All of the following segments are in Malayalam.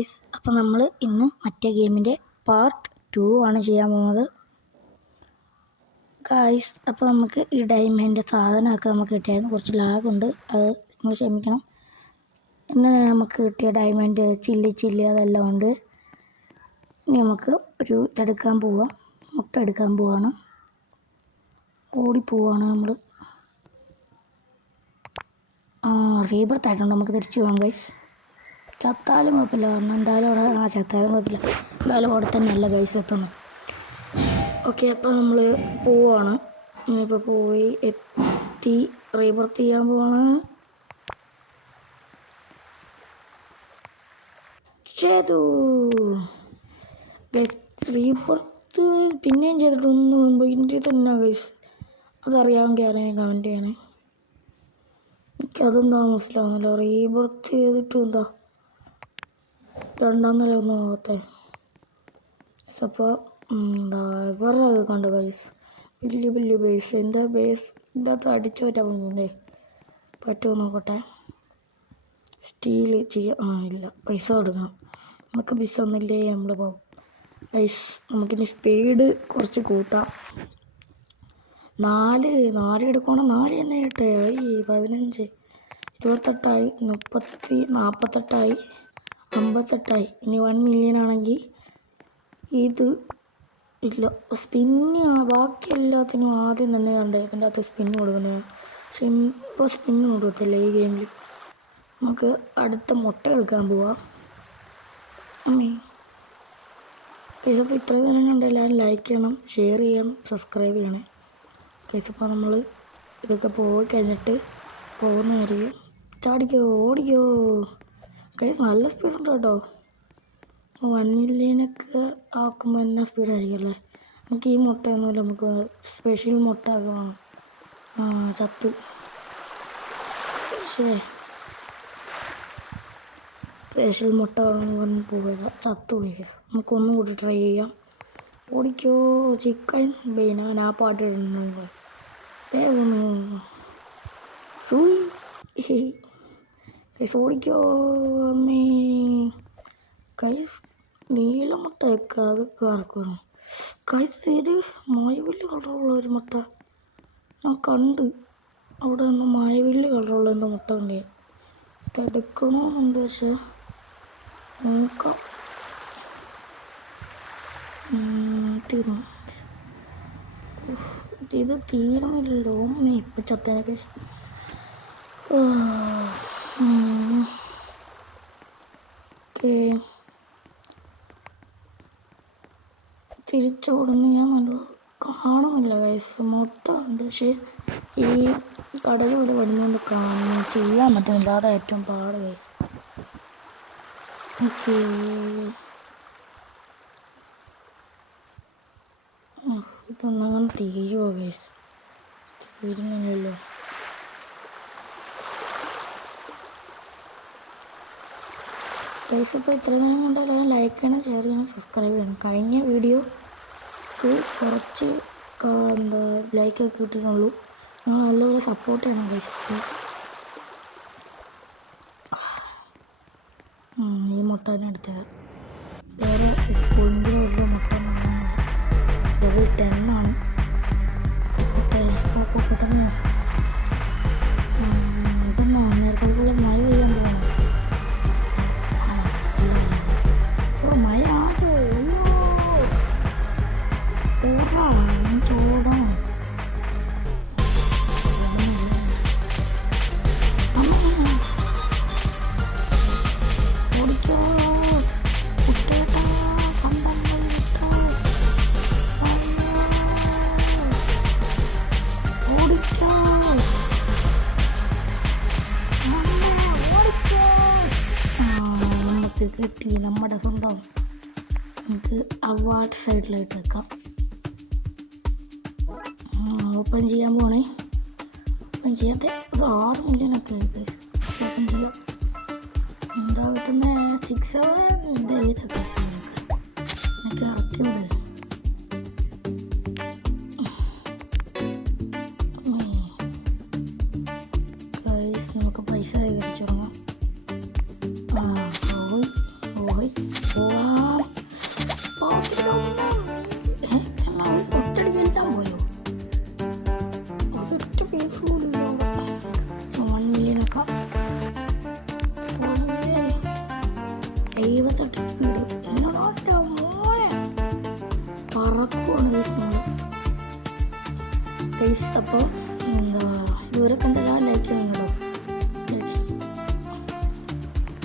ഗൈസ്, അപ്പം നമ്മൾ ഇന്ന് മറ്റേ ഗെയിമിൻ്റെ പാർട്ട് 2 ആണ് ചെയ്യാൻ പോകുന്നത് ഗൈസ്. അപ്പോൾ നമുക്ക് ഈ ഡയമണ്ടിൻ്റെ സാധനമൊക്കെ നമുക്ക് കിട്ടിയായിരുന്നു. കുറച്ച് ലാഗുണ്ട്, അത് നിങ്ങൾ ക്ഷമിക്കണം. ഇന്നലെ നമുക്ക് കിട്ടിയ ഡയമണ്ട് ചില്ലി അതെല്ലാം ഉണ്ട്. ഇനി നമുക്ക് ഒരു ഇതെടുക്കാൻ പോവാം, മുട്ട എടുക്കാൻ പോവാണ്. ഓടിപ്പോവാണ് നമ്മൾ. റീബർത്ത് ആയിട്ടുണ്ട്, നമുക്ക് തിരിച്ചു പോകാം ഗൈസ്. ചത്താലും കുഴപ്പമില്ല, കാരണം എന്തായാലും അവിടെ ചത്താലും കുഴപ്പമില്ല, എന്തായാലും അവിടെ തന്നെയല്ല ഗൈസ് എത്തുന്നത്. ഓക്കെ, അപ്പോൾ നമ്മൾ പോവാണ്. ഇപ്പോൾ പോയി എത്തി റീബർത്ത് ചെയ്യാൻ പോവാണ്. ചെയ്തു റീബർത്ത് പിന്നെയും ചെയ്തിട്ടൊന്നും ഇതിൻ്റെ തന്നെ ഗൈസ്. അതറിയാമെങ്കിൽ അറിയാൻ കമൻറ്റ് ചെയ്യണേ. എനിക്കതെന്താ മനസ്സിലാവുന്നില്ല. റീബർത്ത് ചെയ്തിട്ട് എന്താ രണ്ടാം നില ഒന്നും ആകത്തെ. അപ്പോൾ എന്താ ഇവരുടെ കണ്ട് ഗൈസ്, വലിയ ബേസ്. എൻ്റെ ബേസിൻ്റെ അകത്ത് അടിച്ചു പറ്റാൻ പോകുന്നുണ്ടേ, പറ്റുമോ നോക്കട്ടെ. സ്റ്റീൽ ചെയ്യാം. ഇല്ല, പൈസ കൊടുക്കണം. നമുക്ക് ബിസ് ഒന്നുമില്ലേ നമ്മൾ പോകും ഗൈസ്. നമുക്കിനി സ്പീഡ് കുറച്ച് കൂട്ടാം. 4 എടുക്കണം. 4 തന്നെ കിട്ടായി. 15, 28, 30, 48, 58. ഇനി 1 മില്യൺ ആണെങ്കിൽ ഇത് ഇല്ല. സ്പിന്ന് ബാക്കി എല്ലാത്തിനും ആദ്യം തന്നെ കണ്ടേ ഇതിൻ്റെ അകത്ത് സ്പിന്ന് കൊടുക്കുന്നത്. പക്ഷെ ഇപ്പോൾ സ്പിന്ന് കൊടുക്കത്തില്ല ഈ ഗെയിമിൽ. നമുക്ക് അടുത്ത മുട്ട എടുക്കാൻ പോവാം. അമ്മേ കേസ്, അപ്പോൾ ഇത്രയും നേരം കണ്ട് എല്ലാവരും ലൈക്ക് ചെയ്യണം, ഷെയർ ചെയ്യണം, സബ്സ്ക്രൈബ് ചെയ്യണേ കേസ്. ഇപ്പോൾ നമ്മൾ ഇതൊക്കെ പോയി കഴിഞ്ഞിട്ട് പോകുന്നതായിരിക്കും. ചാടിക്കോ, ഓടിക്കോ കേസ്. നല്ല സ്പീഡുണ്ട് കേട്ടോ. 1 മില്യനൊക്കെ ആക്കുമ്പോൾ എന്നാ സ്പീഡായിരിക്കും അല്ലേ. നമുക്ക് ഈ മുട്ടയൊന്നുമില്ല, നമുക്ക് സ്പെഷ്യൽ മുട്ട ആക്കണം. ചത്തു. സ്പെഷ്യൽ മുട്ട വേണമെന്ന് പോവുക, ചത്തുപോയി കേസ്. നമുക്കൊന്നും കൂടി ട്രൈ ചെയ്യാം. ഓടിക്കോ ചിക്കൻ ബെയിൻ. ഞാൻ ആ പാട്ട് ഇടുന്നു. സൂയി കൈസ്, ഓടിക്കോ അമ്മേ. കൈസ് നീല മുട്ടയൊക്കെ അത് കറക്കണം കൈസ്. ഇത് മായവില്ല് കളറുള്ള ഒരു മുട്ട ഞാൻ കണ്ട്. അവിടെ നിന്ന് മായവില്ല് കളറുള്ള എന്തോ മുട്ട ഉണ്ട്. ഇതെടുക്കണമെന്നുണ്ട്, പക്ഷെ നോക്കാം. തീർന്നു. ഇത് തീർന്നില്ലല്ലോ. ഇപ്പം ചത്തേനെ കേസ്. ഓക്കെ, തിരിച്ചോടുന്നു. ഞാൻ നല്ല കാണുന്നില്ല കേസ്. മുട്ട ഉണ്ട്, പക്ഷേ ഈ കടലിവിടെ വരുന്നതുകൊണ്ട് ചെയ്യാൻ പറ്റുന്നില്ല. അതാണ് ഏറ്റവും പാട് കേസ്. ഓക്കെ, ഇതൊന്നങ്ങനെ തീരുമോ കേസ്? തീരുന്നില്ലല്ലോ. കേസ്, ഇപ്പോൾ ഇത്ര നേരം കൊണ്ടല്ലാതെ ലൈക്ക് ചെയ്യണം, ഷെയർ ചെയ്യണം, സബ്സ്ക്രൈബ് ചെയ്യണം. കഴിഞ്ഞ വീഡിയോക്ക് കുറച്ച് എന്താ ലൈക്കൊക്കെ കിട്ടുന്നുള്ളൂ. നിങ്ങൾ നല്ലപോലെ സപ്പോർട്ട് ചെയ്യണം കേസ് പ്ലീസ്. ഈ മുട്ട തന്നെ എടുത്തത്. വേറെ സ്കൂളിൻ്റെ വലിയ മുട്ട ഡബിൾ 10 ആണ്. പെട്ടെന്ന് ഇതെന്നാ നേരത്തെ മഴ പെയ്യാൻ പോകണം. മഴ ആകോ ചോടാം. ഓടിക്കോ കുട്ടേട്ടാ, കണ്ടം ഓടിക്കോ. നമുക്ക് കിട്ടി നമ്മുടെ സ്വന്തം. നമുക്ക് അവാർഡ് സൈഡിലായിട്ട് വെക്കാം. ഓപ്പൺ ചെയ്യാൻ പോണേ. ഓപ്പൺ ചെയ്യാതെ ഒരു 6 മില്യനൊക്കെ ആയിട്ട് ഓപ്പൺ ചെയ്യാം. എന്താ കിട്ടുന്നത്? 6 ഇതൊക്കെ എനിക്ക് ഇറക്കി വിട്. നമുക്ക് പൈസ കൈകരിച്ചു തുടങ്ങാം. പോയി 78 സ്പീഡ് എന്നോടൊറ്റ മോനെ പറക്കുവാണ് ഗൈസ് നമ്മൾ. ഗൈസ് അപ്പോൾ എന്താ ഇതുവരെ കണ്ടതാ ലൈക്ക് ചെയ്യണം കേട്ടോ.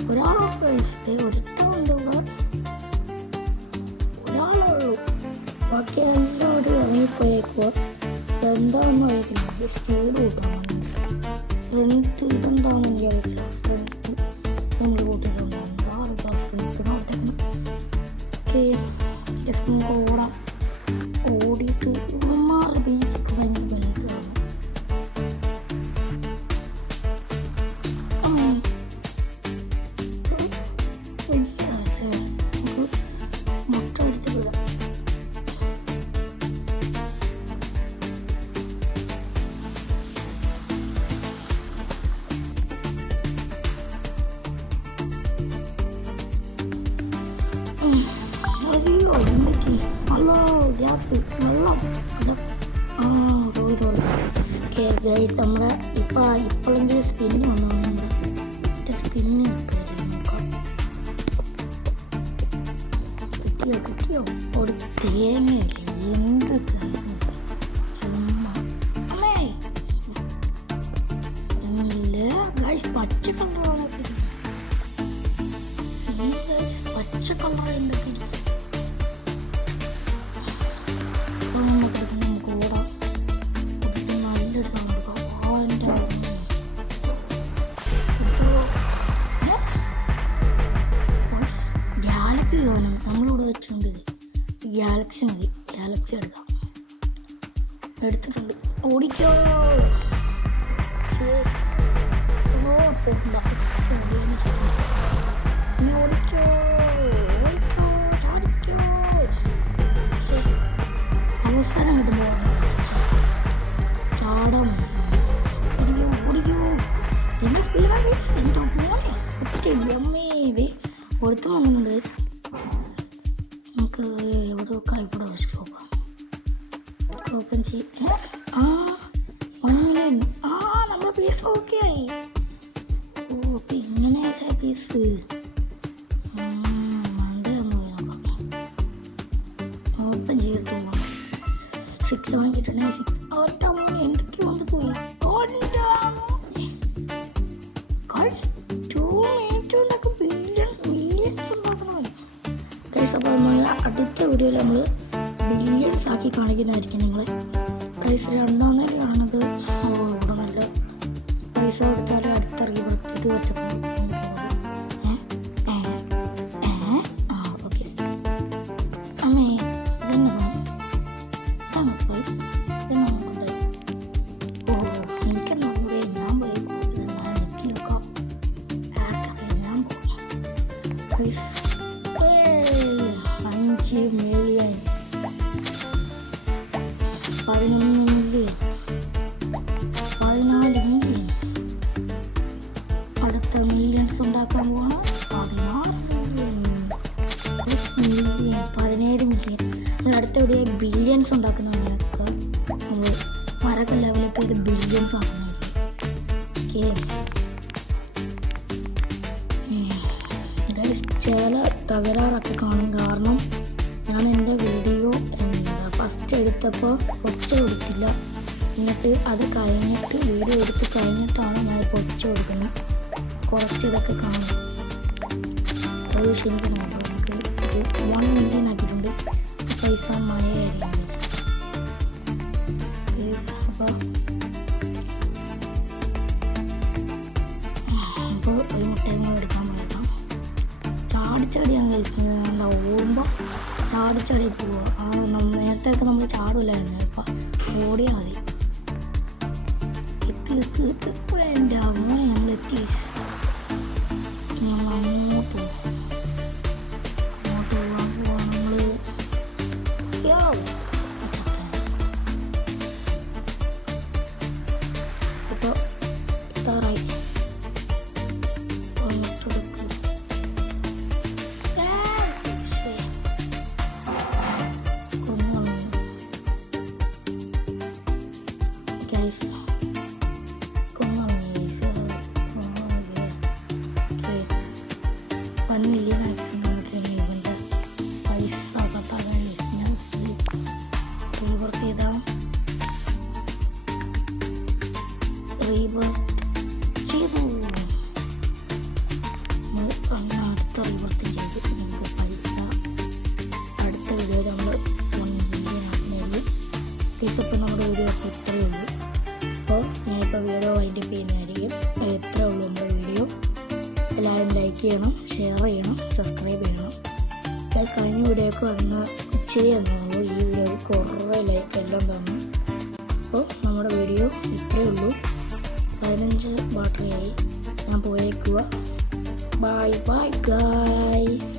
ഒരാളോട് ഗൈസ് ഒരുത്തമുണ്ട് ഇവിടെ, ഒരാളേ ഉള്ളൂ, ബാക്കി എല്ലാവരും ഇറങ്ങിപ്പോയേക്കുവാ. എന്താണെന്ന് അറിയത്തില്ല, സ്പീഡ് കൂട്ടാൻ ഫ്രണ്ട് ഇതെന്താണെന്ന് എനിക്ക് അറിയത്തില്ല. ഫ്രണ്ട് നമ്മൾ കൂട്ടിയിട്ടുണ്ട്, എന്താ ഫ്രണ്ട് നോട്ടേക്കണം. ഓക്കെ ജസ്റ്റ് നമുക്ക് ഓടാം. ഓടിയിട്ട് ഇവന്മാരുടെ ബേസിക്ക് ഭയങ്കര ബലത്തിലാണ്. നമുക്ക് മുട്ട എടുത്തിട്ട് വിടാം. അയ്യോ എന്തൊക്കെ ഹലോ ഗ്യാസ് വെള്ളം സോറി ഓക്കെ ഗൈസ് നമ്മുടെ ഇപ്പോഴെങ്കിലും സ്പിന്ന് വന്നോണ്ട് സ്പിന്ന് കിട്ടിയോ ഒരു തേങ്ങയില്ല എന്ത് ചുമ്മാ അല്ലേ ഗൈസ് പച്ച കളറാണ്, പച്ച കളർ എന്തൊക്കെ നമുക്ക് ഓടാം. നല്ലൊരു സൗണ്ട് ഗാലക്സി തോന്നും നമ്മളിവിടെ വെച്ചുകൊണ്ട് ഗാലക്സി മതി, ഗാലക്സി എടുക്കാം. എടുത്തിട്ടുണ്ട്. ഓടിക്കോ ഓടിക്കോ ഓടിക്കോ ചാടിക്കോ. അവസരം കിട്ടുമ്പോൾ ചാടാൻ ഓടിക്കോ. എന്നെ സ്പീഡാണ് എൻ്റെ മോനെ ഒറ്റ ഒരുത്തും വന്നിട്ടുണ്ട്. നമുക്ക് എവിടെ വെക്കാം, ഇവിടെ വെച്ചിട്ട് നോക്കാം. ഓപ്പൺ ചെയ്യും. നമ്മുടെ പീസ് ഓക്കെ ആയി. ഓ അപ്പം ഇങ്ങനെയല്ലേ പീസ്. ഓപ്പൺ ചെയ്തിട്ട് 6 വാങ്ങിയിട്ടുണ്ടെങ്കിൽ 6 ഒറ്റ മോനെ എന്തൊക്കെയോ വന്ന് പോയി. അപ്പോൾ നമ്മൾ അടുത്ത വീഡിയോയിൽ നമ്മൾ ബില്യൺസ് ആക്കി കാണിക്കുന്നതായിരിക്കും നിങ്ങളെ. കൈസ് രണ്ടാമത് കാണുന്നത് ഇവിടെ നല്ല പൈസ കൊടുത്താൽ അടുത്തിറങ്ങി ഇത് പറ്റപ്പോൾ ഓക്കെ അമ്മേ ഇതാണ് പൈസ ഇതെന്നാണ്. ഓ എനിക്കെന്നാ കൂടെ ഞാൻ പോയി എനിക്ക് നോക്കാം. ഞാൻ പോകും കൈസ്. 5 മില്യൺ 11 മില്യൺ 14 മില്യൺ. അടുത്ത മില്യൺസ് ഉണ്ടാക്കാൻ പോകണം. 16 മില്യൺ 17 മില്യൺ. നമ്മൾ അടുത്ത ഇവിടെ ബില്യൺസ് ഉണ്ടാക്കുന്നതിനൊക്കെ നമ്മൾ മരൊക്കെ ലെവലപ്പ് ചെയ്ത് ബില്യൺസ് ആക്കുന്നതായിരിക്കും. ചില തകരാറൊക്കെ കാണും, കാരണം ഞാൻ എൻ്റെ വീഡിയോ ഫസ്റ്റ് എടുത്തപ്പോൾ ഒച്ച കൊടുത്തില്ല. എന്നിട്ട് അത് കഴിഞ്ഞിട്ട് വീഡിയോ എടുത്ത് കഴിഞ്ഞിട്ടാണ് ഞാൻ ഇപ്പോൾ ഒച്ച കൊടുക്കുന്നത്. കുറച്ച് ഇതൊക്കെ കാണും. അത് ക്ഷണിക്കണം കേട്ടോ. നമുക്ക് 1 മില്യൺ ആക്കിയിട്ടുണ്ട്. പൈസ മഴയായിരിക്കും. അപ്പോൾ ഒരു മുട്ടയും കൂടെ എടുക്കാൻ പറ്റാം. ചാടിച്ചാടിയാണ് കളിക്കുന്നത്. ഓടുമ്പോൾ ചാടിച്ചാടി പോവുക. നേരത്തെയൊക്കെ നമ്മൾ ചാടില്ലായിരുന്നു, ഇപ്പം ഓടിയാൽ മതി. എൻ്റെ അമ്മ നമ്മൾ എത്തി. നമ്മൾ അങ്ങോട്ട് പോകും. പോകാൻ നമ്മൾ അപ്പോൾ എത്താറായി. $1 million ഗൈസ്, അപ്പോൾ നമ്മുടെ വീഡിയോ അപ്പോൾ ഇത്രയേ ഉള്ളൂ. അപ്പോൾ ഞാനിപ്പോൾ വീഡിയോ വൈൻഡപ്പ് ചെയ്യുന്നതായിരിക്കും. ഇത്രയേ ഉള്ളൂ നമ്മുടെ വീഡിയോ. എല്ലാവരും ലൈക്ക് ചെയ്യണം, ഷെയർ ചെയ്യണം, സബ്സ്ക്രൈബ് ചെയ്യണം. ഗൈസ്, കഴിഞ്ഞ വീഡിയോക്ക് വന്ന് ഇച്ചിരി തന്നുള്ളൂ, ഈ വീഡിയോയിൽ കുറേ ലൈക്ക് എല്ലാം തന്നു. അപ്പോൾ നമ്മുടെ വീഡിയോ ഇത്രയേ ഉള്ളൂ. 15 ബാറ്ററിയായി. ഞാൻ പോയേക്കുക. Bye bye guys.